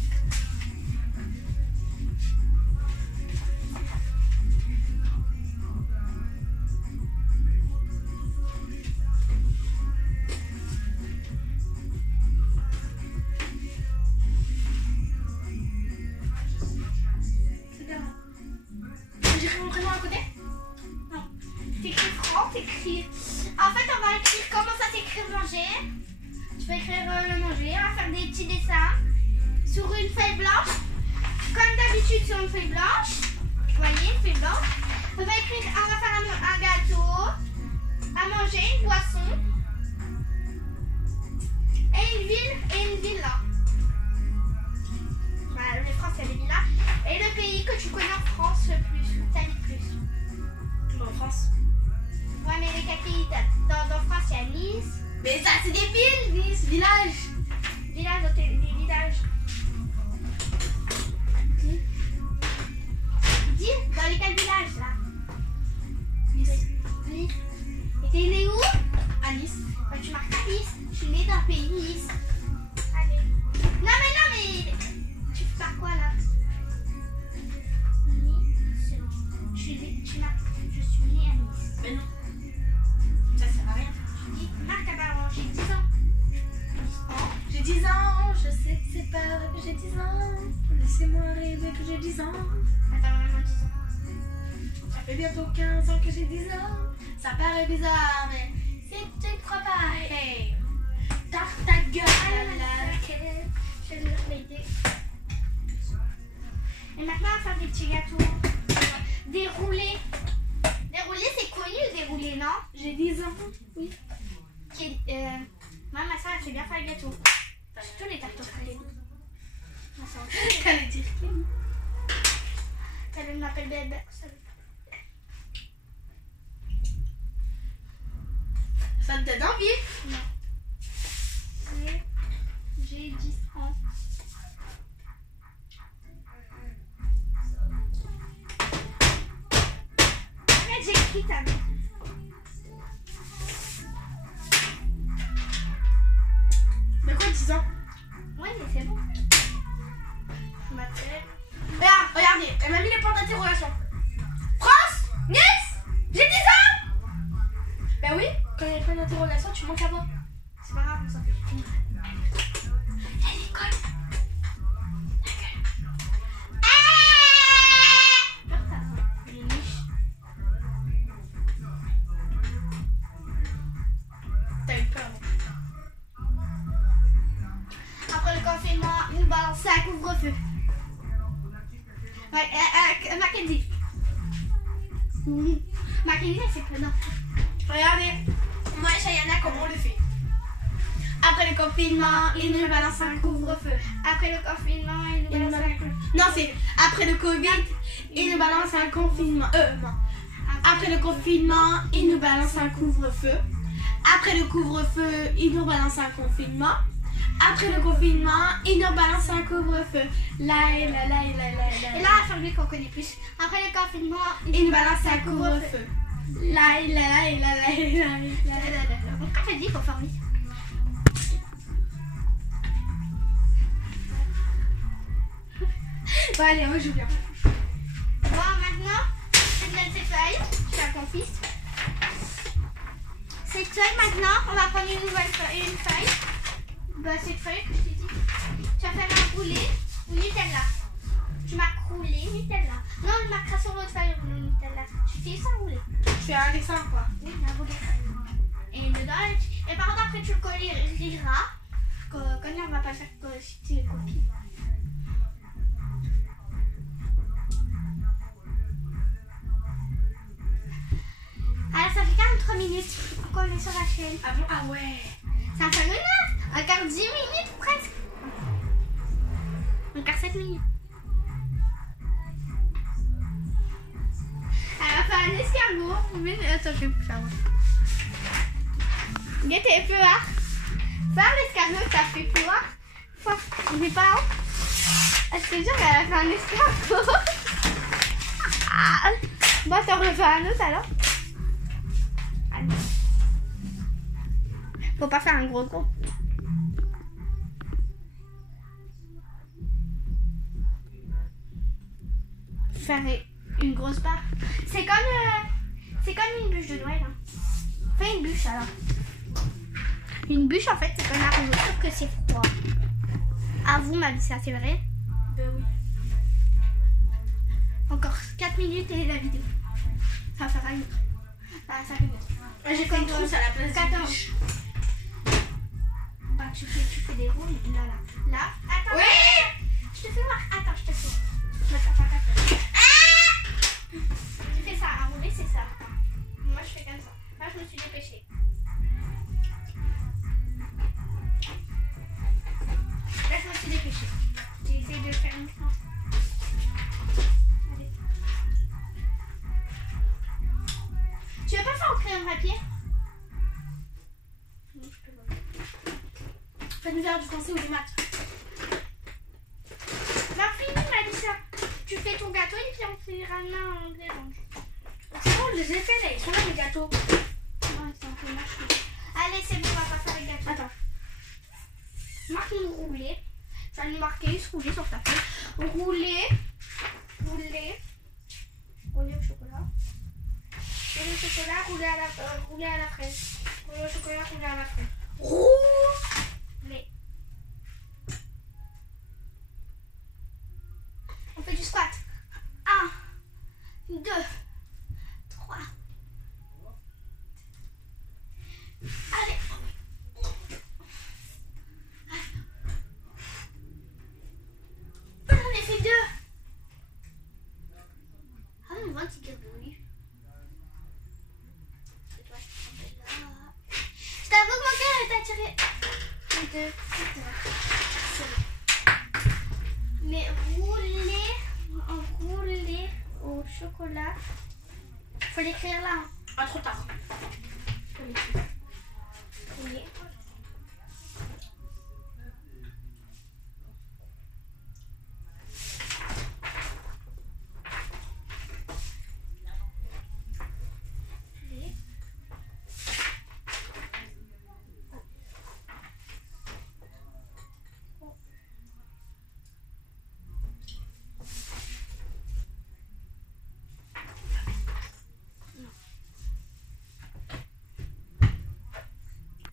J'écris mon prénom à côté? Non. T'écris France, t'écris. En fait, on va écrire comment ça s'écrit manger. Tu peux écrire le manger. On va faire des petits dessins sur une feuille blanche. Comme d'habitude, sur une feuille blanche. Vous voyez, une feuille blanche. On va écrire, on va faire un gâteau, à manger, une boisson. Et une villa. Voilà, le France, c'est les villas. Et le pays que tu connais en France le plus, où t'habites plus. En France. Ouais, mais les quatre pays, dans France, il y a Nice. Mais ça, c'est des villes, Nice, village. Village, des villages. Dis, dans les quatre villages, là. Nice. Nice. Et t'es né où? À Nice. Bah, tu marques à Nice. Je suis née dans le pays Nice. Allez. Non, mais tu fais par quoi, là? Nice. Je suis née à Nice. Mais non. Ça sert à rien. Tu dis, marque à part, j'ai 10 ans. J'ai 10 ans, je sais que c'est pas vrai que j'ai 10 ans. Laissez-moi rêver que j'ai 10 ans. Attends, vraiment 10 ans. Ça fait bientôt 15 ans que j'ai 10 ans. Ça paraît bizarre, mais si tu ne crois pas, hey, tarte ta gueule. Je vais l'aider. faire des petits gâteaux. Dérouler. Dérouler, c'est connu le dérouler, non? J'ai 10 ans. Oui. Moi, ma soeur, elle sait bien faire les gâteaux. Surtout les tartes au fruits. Ma soeur aussi. T'allais dire qui? Elle m'appelle bébé. Ça te donne envie? Non. J'ai 10 ans. J'ai écrit ta mère. De quoi 10 ans? Oui, mais c'est bon. Je m'appelle. Regarde, regardez, elle m'a mis les points d'interrogation. France? Nice? J'ai 10 ans? Ben oui, quand il y a les points d'interrogation, tu manques à moi. C'est pas grave, on s'en fait. Elle école. T'as eu peur. Après le confinement, nous balançons un couvre-feu. Ouais, Mackenzie. Mackenzie, elle sait pas, non. Regardez, moi et Chayana, comment on le fait? Après le confinement, il nous balance un couvre-feu. Après le confinement, il nous balance un couvre-feu. Non, c'est après le Covid, il nous balance un confinement. Non. Après le confinement, il nous balance un couvre-feu. Après le couvre-feu, il nous balance un confinement. Après le confinement, il nous balance un couvre-feu. Là. Et là, la formule qu'on connaît plus. Après le confinement, Il nous balance un couvre-feu. Là. Pourquoi t'as dit qu'on fait vite? Bon, allez, on joue bien. Bon, maintenant, je te donne cette feuille. Je fais à ton fils. Cette feuille, maintenant, on va prendre une nouvelle feuille. Une feuille. Bah, cette feuille que je t'ai dit. Tu vas faire un roulé ou Nutella. Tu m'as roulé Nutella. Non, je m'as crassé sur l'autre feuille le Nutella. Tu fais ça rouler. Tu fais un dessin, quoi. Oui, un roulé. Et dedans, et par contre, après, tu le colliras. Quand on va pas faire si tu les copies. Alors, ça fait 43 minutes qu'on est sur la chaîne. Ah bon? Ah ouais. Ça fait une heure. Encore 10 minutes presque. Encore 7 minutes. Elle va faire un escargot. Mais attends, je vais plus faire moi. T'es peur. Faire l'escargot, ça fait peur. Mes parents. Je te jure qu'elle a fait un escargot. Bon, t'en refais un autre alors. Faut pas faire un gros trou. Faire une grosse barre. C'est comme une bûche de Noël. Hein. Fais une bûche alors. Une bûche en fait c'est comme un arbre, sauf que c'est froid. À vous Mélissa, c'est vrai? Ben oui. Encore 4 minutes et la vidéo. Ça fera une autre. Ah, 5 minutes. J'ai fait une trousse à la place 14. du Bah, tu fais des roules là. Attends. Oui. Je te fais voir. Attends, je te fais voir. Tu fais ça, à rouler, c'est ça. Moi, je fais comme ça. Moi, je me suis dépêchée. Là, je me suis dépêchée. J'ai essayé de faire une fois. Allez. Tu veux pas faire au crayon papier? Non, je peux pas. Fais-nous faire du français ou des maths. Non, fini, Mélissa. Tu fais ton gâteau et puis on finira demain en anglais. C'est bon, je les ai fait là. Ils sont là les gâteaux. Non, ils sont un peu mâchés. Allez, c'est bon, on va pas faire les gâteaux. Attends. Marque nous rouler. Ça va nous marquer rouler sur ta feuille. Rouler. Rouler au chocolat. Rouler au chocolat, rouler à la fraise. Rouler au chocolat, rouler à la fraise. Rouler. On fait du squat. 1, 2, 3. Allez. On a fait 2. Les roulés au chocolat. Faut l'écrire là. Hein. Pas trop tard. Faut l'écrire. Oui.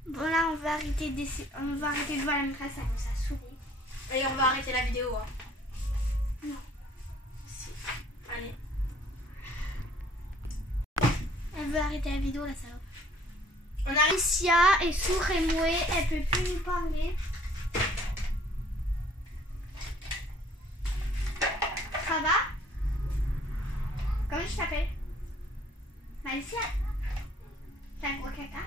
Bon là on va arrêter de voir la maîtresse, ça commence à saouler. Et on va arrêter la vidéo. Hein. Non. Si. Allez. Elle veut arrêter la vidéo là, ça va. On arrive. Alicia est sourde et muette, elle peut plus nous parler. Ça va? Comment je t'appelle? Alicia? T'as un gros caca?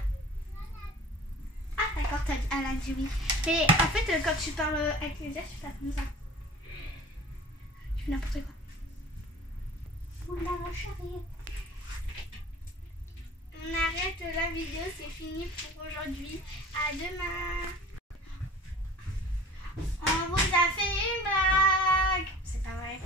Ah d'accord, elle a dit oui. Mais en fait, quand tu parles avec les yeux, tu fais comme ça. Tu fais n'importe quoi. Oula mon chéri. On arrête la vidéo, c'est fini pour aujourd'hui. À demain. On vous a fait une blague. C'est pas vrai.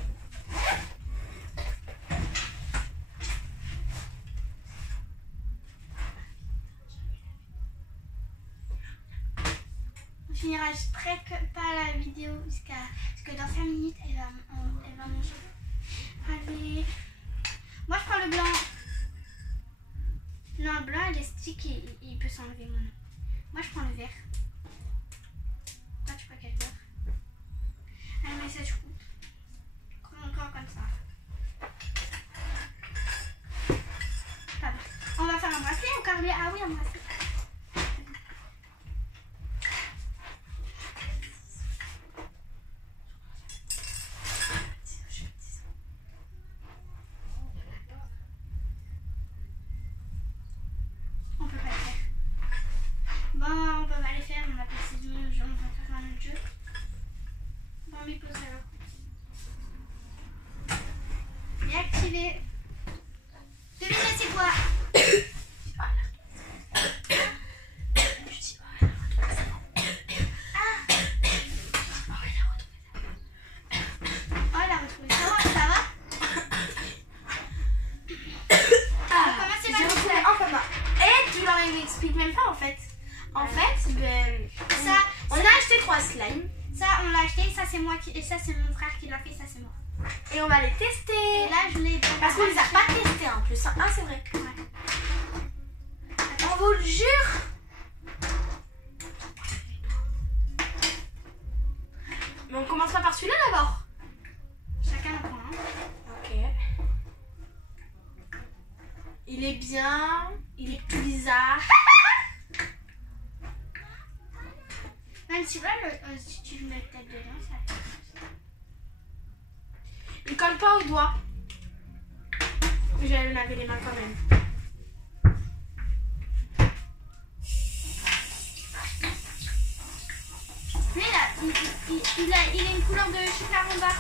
On finira presque pas la vidéo parce que dans 5 minutes elle va manger. Allez. Moi je prends le blanc. Non, le blanc il est stick et il peut s'enlever maintenant. Moi je prends le vert. Toi tu prends quel vert? Allez, mais ça je coûte. Encore comme ça. Pas bon. On va faire un bracelet ou carré? Ah oui, un bracelet. On peut pas le faire. Bon, on peut pas les faire, on va passer du jeu, on va faire un autre jeu. Bon, mais pose alors. Et activé. Devinez c'est quoi? Même pas en fait. En fait, ben, Ça, on a acheté 3 slimes. Ça on l'a acheté, ça c'est moi qui. Et ça c'est mon frère qui l'a fait, ça c'est moi. Et on va les tester. Et là je l'ai. Parce qu'on les a pas testés en plus. Ah, c'est vrai. Ouais. On vous le jure. Mais on commencera par celui-là d'abord. Chacun en prend un. Ok. Il est bien. Il est tout bizarre. Même si si tu le mets peut-être dedans, ça fait. Il colle pas au doigt. Je vais me laver les mains quand même. Mais là, il a une couleur de chocolat.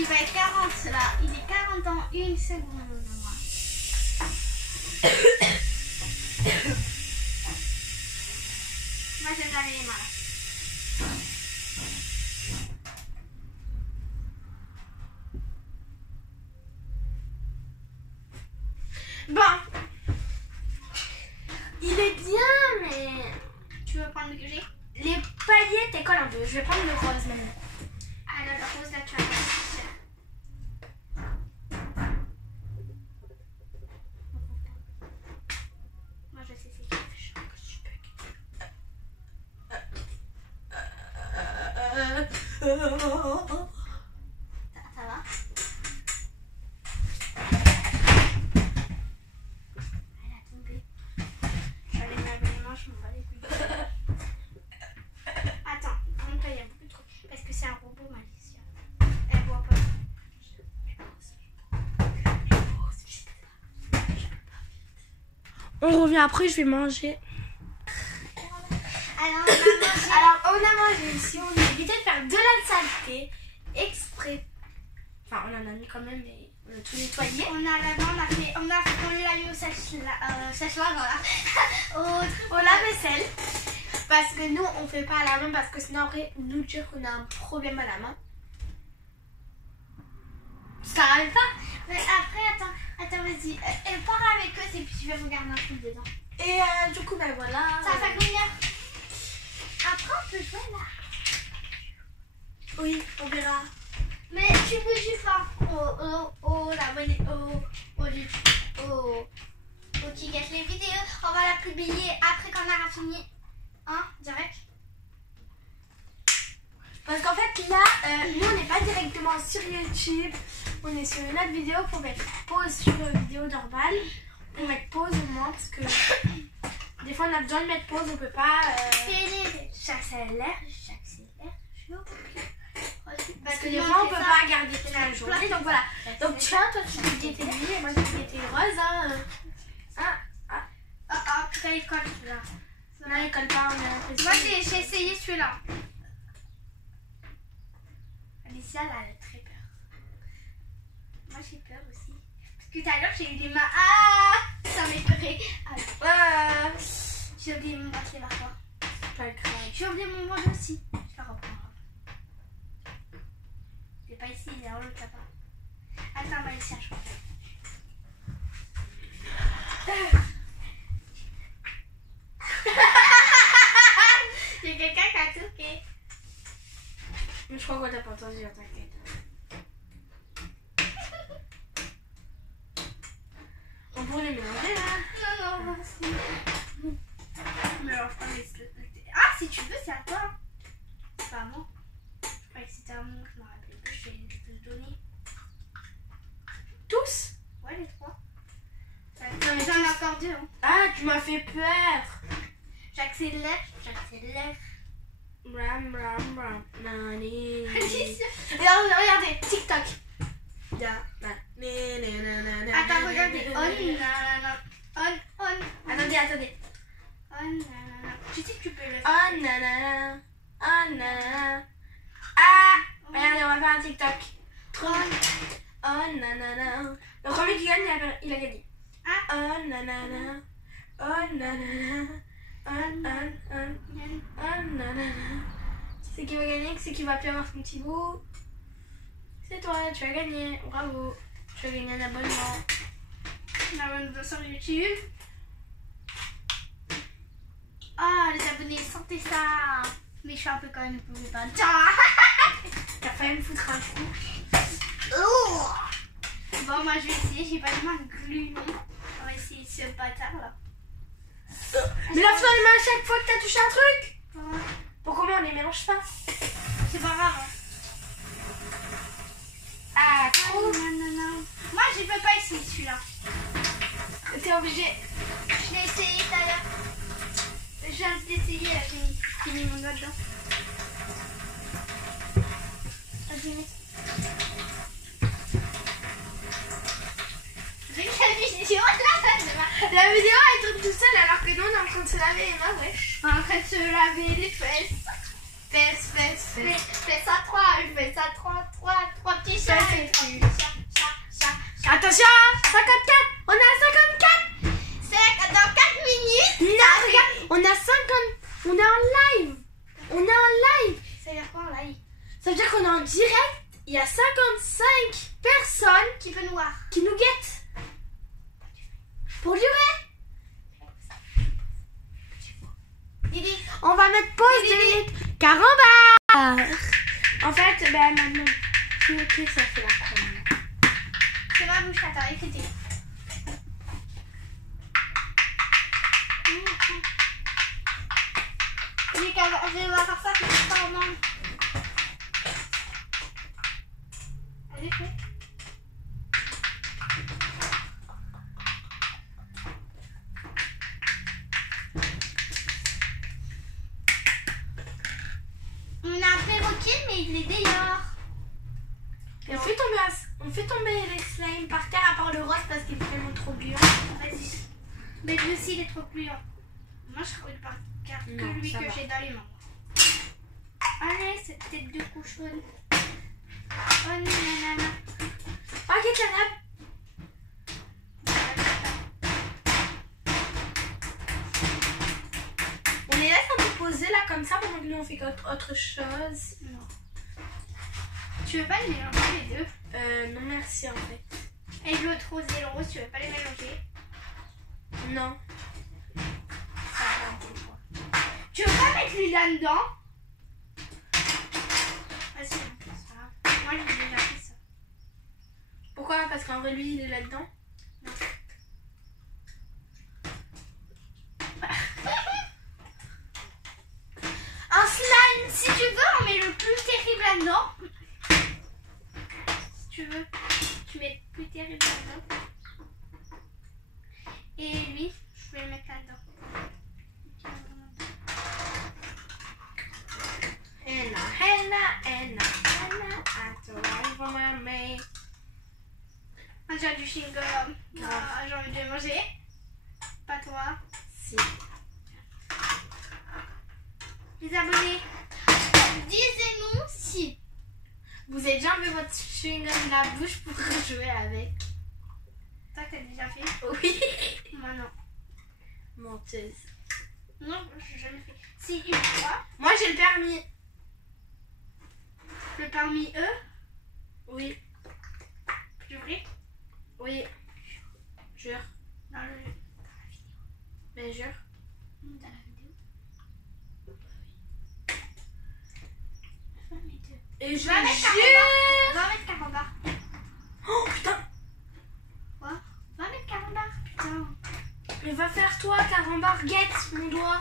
Il va être 40 là. Il est 40 en 1 seconde. Moi je vais me laver les mains là. Bon. Il est bien, mais Tu veux prendre le que j'ai? les paillettes elles collent un peu. Je vais prendre le rose maintenant. Alors le rose là tu vas faire. Moi je sais c'est quoi. Ça va? Elle a tombé. Je vais aller me laver les mains, je m'en bats les couilles. On revient après, je vais manger. Alors, on a mangé ici. On a évité de faire de la saleté exprès. Enfin, on en a mis quand même, mais on a tout nettoyé. On a l'a mis au sèche-linge, Au lave-vaisselle. Parce que nous, on fait pas à la main. Parce que sinon, après, nous dire qu'on a un problème à la main. Ça arrive pas. Mais après, attends, vas-y. Parle avec eux et puis tu vas regarder un truc dedans. Et du coup, ben voilà. Ça fait combien? Après, on peut jouer là. Oui, on verra. Mais tu bouges pas qui gâche les vidéos. On va la publier après qu'on aura fini. Hein, direct. Parce qu'en fait, là, nous, on n'est pas directement sur YouTube. On est sur une autre vidéo pour mettre pause sur une vidéo normale. Pour mettre pause au moins parce que des fois, on a besoin de mettre pause. On peut pas... J'accélère. Parce que des fois, on peut pas regarder toute la journée. Donc voilà. Donc tiens, toi, tu dis gaieté nuit et moi, je dis gaieté rose. Putain, il colle là. Non, il colle pas. Moi, j'ai essayé celui-là. Alicia, là, elle a très peur. Moi, j'ai peur aussi. Parce que tout à l'heure, j'ai eu des mains. Ah, ça m'épeurait. J'ai oublié mon bracelet par toi. Pas grave. J'ai oublié mon bandeau aussi. Je vais reprendre. Il est pas ici, il est dans l'autre sapin. Attends, Alicia, je crois. Il y a quelqu'un qui a toqué. Mais je crois qu'on t'a pas entendu, t'inquiète. On pourrait les mélanger là. Non, merci. Ah, si tu veux, c'est à toi. C'est pas à moi. Je croyais que c'était à moi, je me rappelle plus. Je vais te donner. Tous? Ouais, les trois. Non, mais J'en ai encore deux. Hein. Ah, tu m'as fait peur. J'accélère. Bram, bram, bram. Nani. Attends, Regardez, TikTok. regardez. On. Attendez. Tu sais que tu peux le faire. Oh nanana. Oh nanana. Ah, regardez, on va faire un TikTok. Oh nanana. Le premier qui gagne, il a gagné. Ah. Oh nanana. Oh nanana. Oh nanana. C'est qui va gagner, c'est qui va plus avoir son petit bout. C'est toi, tu as gagné. Bravo. Tu as gagné un abonnement. Un abonnement sur YouTube. Ah, les abonnés, sentez ça. Mais je suis un peu quand même, ne pouvez pas. T'as failli me foutre un coup. Bon, moi je vais essayer, j'ai pas de main glue, non. On va essayer ce bâtard là. Mais lave-toi les mains à chaque fois que t'as touché un truc. Ouais. Pourquoi on les mélange pas? C'est pas grave. Ah, Non. Moi je peux pas essayer celui-là. t'es obligé. Je l'ai essayé tout à l'heure. Je viens d'essayer là, j'ai mis mon doigt dedans. Vas-y, mets. La vidéo elle tourne tout seul alors que nous on est en train de se laver les mains, ouais. En train de se laver les fesses. Fais ça 3, je fais ça 3 petits chats. Attention, 54. On est à 54. C'est dans 4 minutes. Non, regarde, on a 50. On est en live. Ça veut dire quoi en live? Ça veut dire qu'on est en direct. Il y a 55 personnes Qui peut nous voir? qui nous guettent. Pour durer. Didi. On va mettre pause 2 minutes. Carambar. En fait, ben maintenant, ok, ça fait la première. C'est ma bouche, attends, écoutez. Je vais faire ça, c'est pas au monde. Allez, fais. On a un perroquet, mais il est dehors. Et on fait tomber les slimes par terre à part le rose parce qu'il est tellement trop gluant. Vas-y. Mais lui aussi, il est trop plus long. Moi, je regarde par carte que Non, lui ça que va. j'ai dans les mains. Allez, cette tête de cochon. Oh nanana. Ok, Canap. On les laisse un peu poser là comme ça pendant que nous on fait autre chose. Non. Tu veux pas les mélanger les deux? Non merci en fait. Et l'autre rose et le rose, tu veux pas les mélanger? Non. Ça va un peu, quoi. Tu veux pas mettre lui là-dedans? Vas-y, on fait ça. Moi, j'ai déjà fait ça. Pourquoi? Parce qu'en vrai lui il est là-dedans. Un slime, si tu veux, on met le plus terrible là-dedans. Si tu veux, tu mets le plus terrible là-dedans. Et lui, je vais le mettre là-dedans. Ah, j'ai du chewing-gum. Ah, j'ai envie de le manger. Pas toi. Si. Les abonnés, disez-nous si. Vous avez déjà enlevé votre chewing-gum de la bouche pour jouer avec? Toi, t'as déjà fait? Oui. Moi, non. Menteuse. Non, j'ai jamais fait. Si, une fois. Moi j'ai le permis. Le permis E, Oui. c'est vrai? Oui. Jure. Dans le. Ben jure. Dans la vidéo. Va mettre. Et je Va mettre jure. Va mettre carambar. Oh putain. Quoi? Va mettre carambar, putain. Mais va faire toi, carambar, guette mon doigt.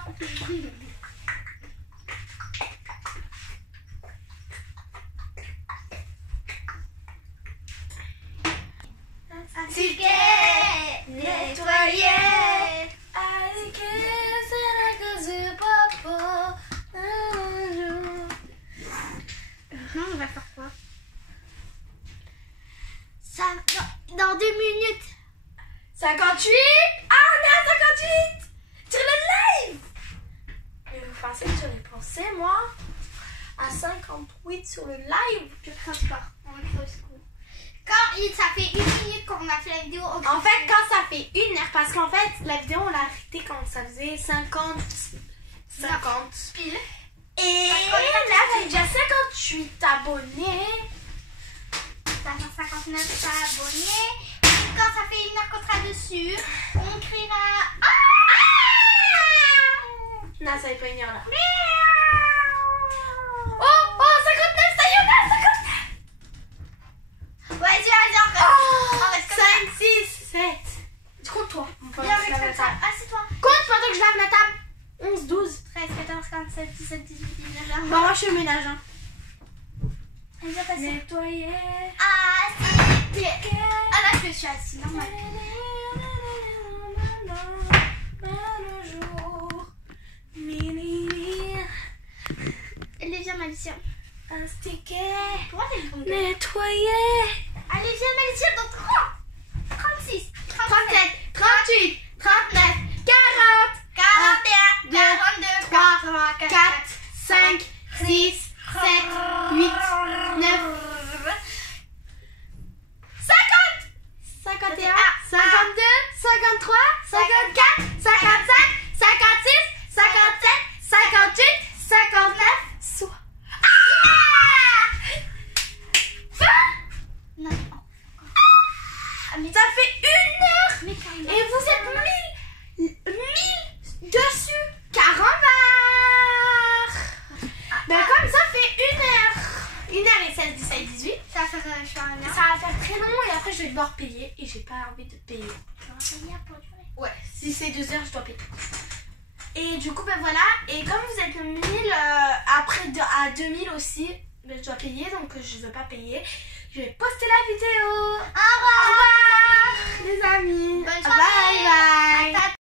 Ticket nettoyé. Non, on va faire quoi? Ça, dans 2 minutes. 58. Ah, on est à 58 sur le live. Mais vous pensez que j'aurais pensé, moi, à 58 sur le live? Je pense pas. On va le faire au secours. Ça fait 1 minute qu'on a fait la vidéo. En fait, quand ça fait 1 heure, parce qu'en fait, la vidéo, on l'a arrêtée quand ça faisait 50 pile. Et là, j'ai déjà 58 abonnés. Ça fait 59 abonnés. Et quand ça fait 1 heure qu'on sera dessus, on criera. Non, ça fait pas 1 heure là. Oh, Oh, 59, ça y est, on a 59. vas-y, encore. Oh, reste comme 5, 6, 7. Compte-toi. Viens avec comme ça. Assieds-toi. Compte pendant que je lave la table. 11, 12. 13, 14, 15, 16, 17, 18, 19, 20. Bon, moi, je fais le ménage. Hein. Elle vient passer. Nettoyer. Assis. Ah là, je suis assise, normal. Allez, viens, Malicia. Un sticker. Pourquoi t'es tombée? Nettoyer. Allez, viens, Malicia, dans 30, 36, 37, 38, 39, 40, 41, 2, 42, 3, 4, 5, 6, 7, 8, 9, 50, 51, 52, 53, 54, 55, 56, 57, 58, 59, 60. Non. Ça fait 1 heure Mais carrément. et vous êtes 1000 dessus. Carambar. Ben comme ça fait 1 heure. 1 heure et 16, 17, 18. Ça va faire je suis un Ça va faire très long et après je vais devoir payer et j'ai pas envie de payer. Ouais, si c'est 2 heures, je dois payer. Et du coup, ben voilà. Et comme vous êtes 1000, après à 2000 aussi, ben, je dois payer. Donc je veux pas payer. Je vais poster la vidéo. Au revoir les amis. Bonne Bye bye. soirée.